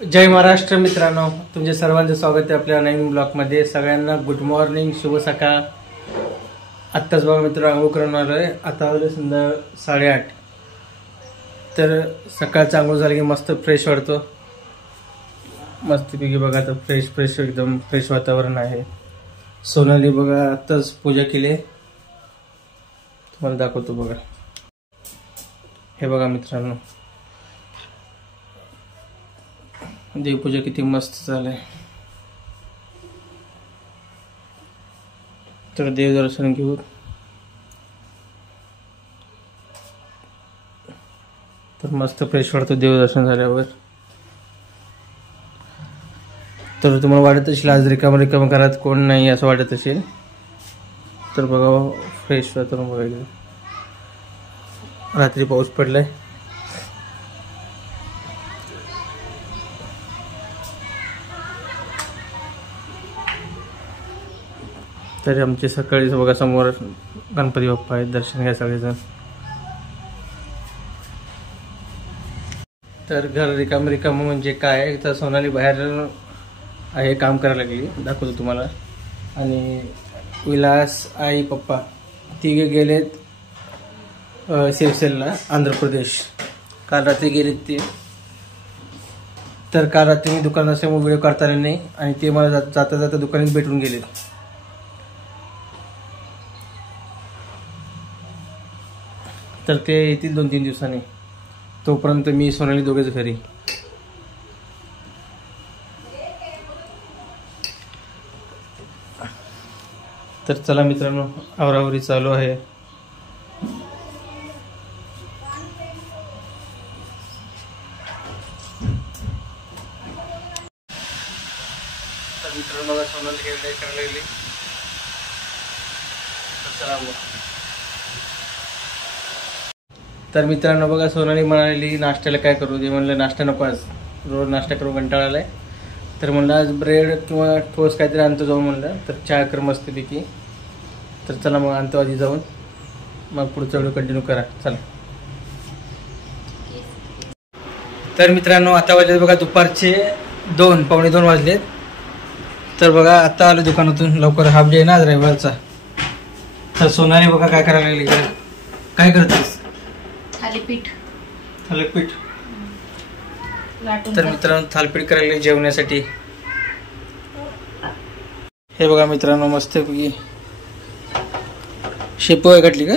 जय महाराष्ट्र मित्रांनो, तुमचे सर्वांचे स्वागत आहे आपल्या नवीन ब्लॉगमध्ये। सगळ्यांना गुड मॉर्निंग, शुभ सकाळ। आत्ताच बघा मित्रांनो आंघोळ करून आलोय। आता वाजले संध्याकाळी 8:30। तर सकाळचं आंघोळ झालं की मस्त फ्रेश वाटतो। मस्तपैकी बघा आता फ्रेश एकदम फ्रेश वातावरण आहे। सोनाली बघा आत्ताच पूजा केली, तुम्हाला दाखवतो बघा। हे बघा मित्रांनो देवपूजा किती मस्त झालंय। तर देवदर्शन घेऊ। तर मस्त फ्रेश वाटतं देवदर्शन झाल्यावर। तर तुम्हाला वाटत असेल आज रिकाम घरात कोण नाही असं वाटत असेल, तर बघा फ्रेश वातावरण बघायचं। रात्री पाऊस पडलाय। तरी आमचे सकाळी बघा समोर गणपती बाप्पा आहेत, दर्शन घ्या सगळेजण। तर घर रिकाम म्हणजे काय, तर सोनाली बाहेर आहे काम करायला लागली, दाखवतो तुम्हाला। आणि विलास आई पप्पा तिघे गेलेत शिवसेनेला आंध्र प्रदेश। काल रात्री गेलेत ते। तर काल रात्री मी दुकानात असल्यामुळे व्हिडिओ काढता आले नाही, आणि ते मला जाता दुकानात भेटून गेले। तर ते येतील 2-3 दिवसांनी। तोपर्यंत मी सोनाली दोघेच घरी। तर चला मित्रांनो आवरावरी चालू आहे। तर मित्रांनो बघा सोनाली करायला लागली। चला तर मित्रांनो बघा सोनाली म्हणाली नाश्त्याला काय करू दे। म्हणलं नाश्ता नको, आज रोज नाश्ता करून कंटाळा आलाय। तर म्हणलं आज ब्रेड किंवा टोस्ट काहीतरी आणतो जाऊन, म्हणलं तर चहा कर मस्तपैकी। तर चला मग आणतो आधी जाऊन, मग पुढचा व्हिडिओ कंटिन्यू करा। चला। तर मित्रांनो आता वाजले बघा दुपारचे 2, पावणे 2 वाजलेत। तर बघा आता आलो दुकानातून, लवकर हाफ डे ना आज रविवारचा। तर सोनाली बघा काय करायला लागली, काय करतेस? थालीपीठ। तर मित्रांनो थालीपीठ करायला जेवण्यासाठी। हे बघा मित्रांनो मस्तपैकी शेपू आहे घातली का,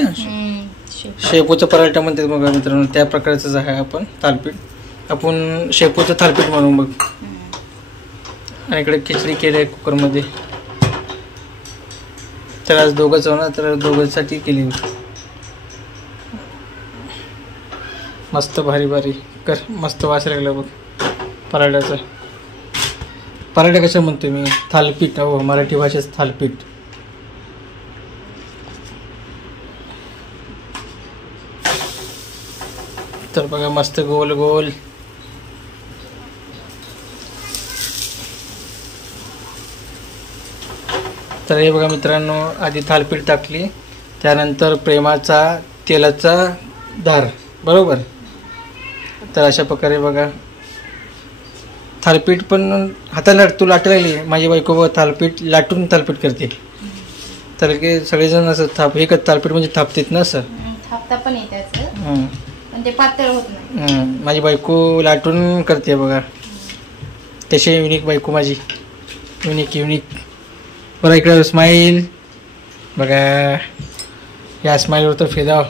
शेपूचा पराठा म्हणतात बघा मित्रांनो, त्या प्रकारचंच आहे आपण थालीपीठ। आपण शेपूचं थालीपीठ म्हणू मग। आणि इकडे खिचडी केली आहे कुकरमध्ये। तर आज दोघंच हो ना, तर दोघांसाठी केली। मस्त भारी कर, मस्त वास लागला बघ पराठ्याचा। पराठा कशा म्हणतोय मी, थालीपीठ। हो मराठी भाषेत थालीपीठ। तर बघा मस्त गोल गोल। तर हे बघा मित्रांनो आधी थालीपीठ टाकली, त्यानंतर प्रेमाचा तेलाचा धार, बरोबर। तर अशा प्रकारे बघा थालीपीठ पण हाताला तू लाटायला लागली माझी बायको, थालीपीठ लाटून थालीपीठ करते। तर की सगळेजण असं हे थालीपीठ म्हणजे थापतेत ना, असं थापता पण येते, पण ते पातळ होत नाही। माझी बायको लाटून करते बघा, तशी युनिक बायको माझी, युनिक। बरं इकडे स्माईल बघा, या स्माईलवर तर फिराव।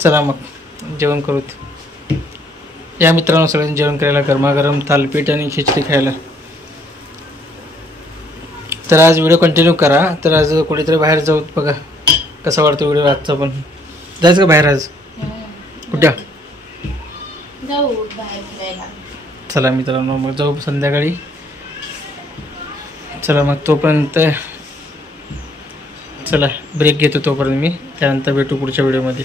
चला मग जेवण करूत। या मित्रांनो सगळ्यांनी जेवण करायला, गरमागरम थालीपीठ आणि खिचडी खायला। तर आज व्हिडिओ कंटिन्यू करा। तर आज कुठेतरी बाहेर जाऊ बघा, कसा वाटतो व्हिडिओ आजचा। पण जायचं का बाहेर आज? कुठे जाऊ बाहेर फिरायला? चला मित्रांनो मग जाऊ संध्याकाळी। चला मग तोपर्यंत चला ब्रेक घेतो तोपर्यंत मी, त्यानंतर भेटू पुढच्या व्हिडिओमध्ये।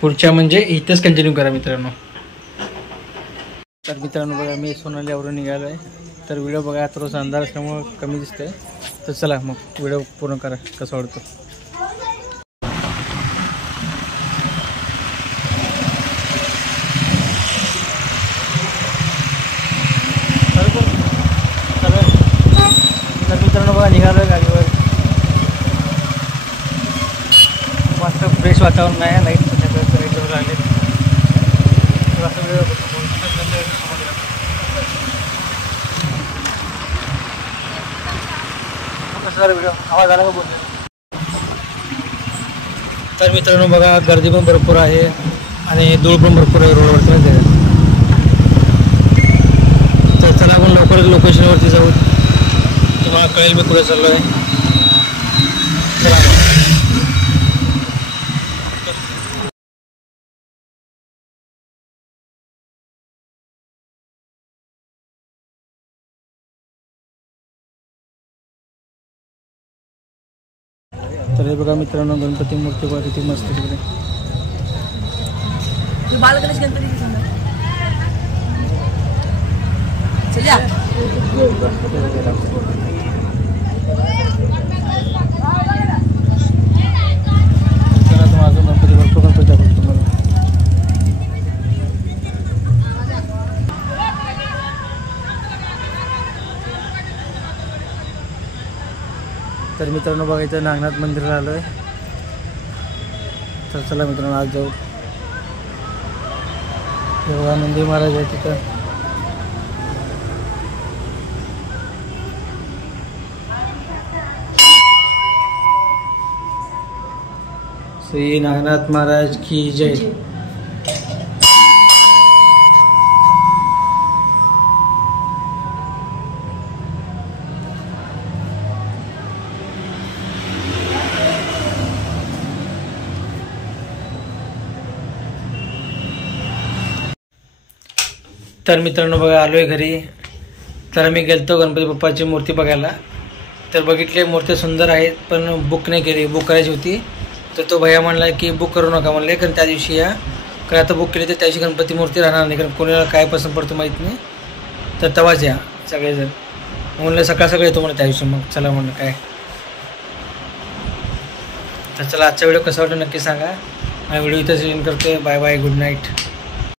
पुढच्या म्हणजे इथंच कंटिन्यू करा मित्रांनो। तर मित्रांनो बघा मी सोनाली आवरून निघालो आहे। तर व्हिडिओ बघा आता रोज अंधार असल्यामुळं कमी दिसतोय। तर चला मग व्हिडिओ पूर्ण करा कसा वाटतो। निघालो गाडीवर. मस्त फ्रेश वातावरण आहे. लाईट संध्याकाळचं लाईट जवळ आले. व्हिडिओ आवाज आला का बोल. तर मित्रांनो बघा गर्दी पण भरपूर आहे आणि धूळ पण भरपूर आहे रोडवरती माहिती आहे. तर चला आपण लवकर लोकेशनवरती जाऊ. तुम्हाला कळेल मी कुठे चाललो आहे. तर हे बघा मित्रांनो गणपती मूर्ती बघा किती मस्त तिकडे. बालगणेश गणपती माझं गणपती भरपूर गणपती दाखवतो तुम्हाला. तर मित्रांनो बघा इथं नागनाथ मंदिराला आलो आहे. तर चला मित्रांनो आज जाऊ. बघा नंदी महाराज आहे तिथं. श्री नागनाथ महाराज की जय. तर मित्रांनो बघा आलोय घरी. तर मी गेलतो गणपती बाप्पाची मूर्ती बघायला. तर बघितली मूर्ती सुंदर आहेत पण बुक नाही केली. बुक करायची होती तर तो भैया म्हणला की बुक करू नका म्हणले कारण त्या दिवशी या. कारण आता बुक केली तर त्याची गणपती मूर्ती राहणार नाही कारण कोणाला काय पसंत पडतो माहीत नाही. तर तेव्हाच या सगळेजण. म्हणलं सकाळ सकाळ येतो म्हणलं त्या दिवशी. मग चला म्हणलं काय. तर चला आजचा व्हिडिओ कसा वाटतो नक्की सांगा. हा व्हिडिओ इथंच एंड करतोय. Bye bye good night.